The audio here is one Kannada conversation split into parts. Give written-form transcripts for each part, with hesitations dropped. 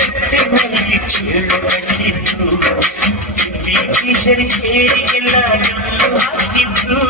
ಜುಟ್ಟಿನಲ್ಲಿ ಚೇಳು ಕಟ್ಟಿದ್ದು ಹಿಂದಿ ಟೀಚರ್ ಚೇರಿಗೆಲ್ಲ ಜೊಲ್ಲು ಹಾಕಿದ್ದು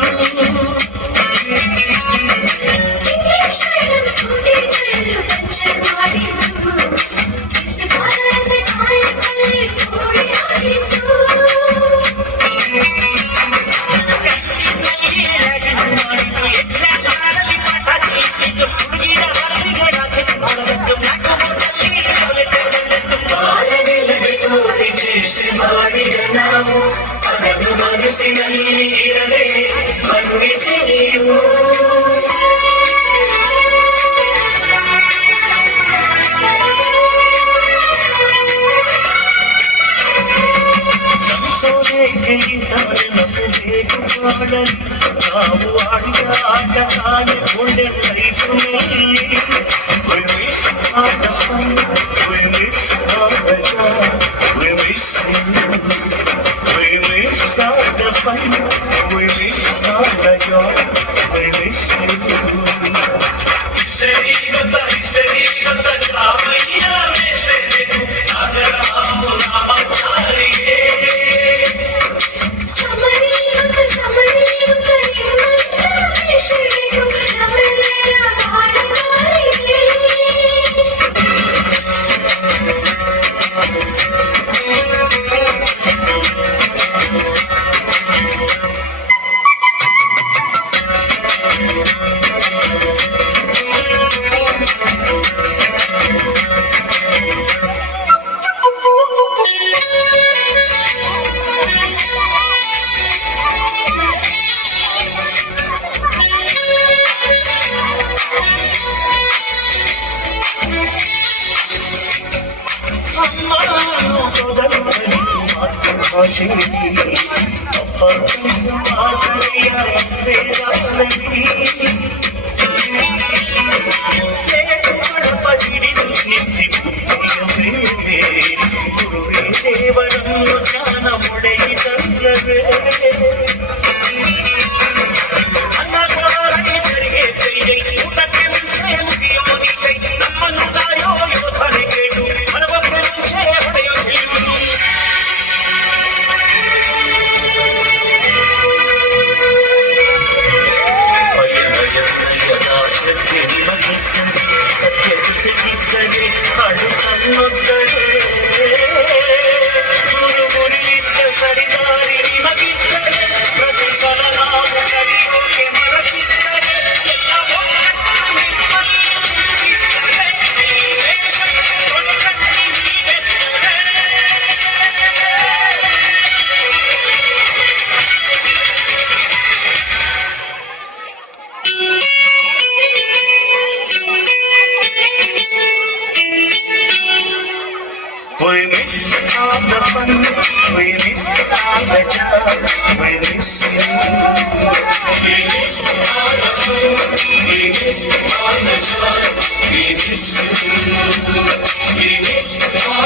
ನಾವು ಆಡಿದ ಆಟ ತಾನೆ ಒಳ್ಳೆ life we miss all the fun, we miss all the joy, we miss you, we miss all the fun, we miss all the joy, we miss you. History gata chamaiya mein se dekho agar hum ramachariye ದೇವರನ್ನು ಜ್ಞಾನ ಮೊಡೆಯಿತಲ್ಲವೇ We miss all the fun, we miss all the joy, we miss you. We miss all the fun, we miss all the joy, we miss you. We miss all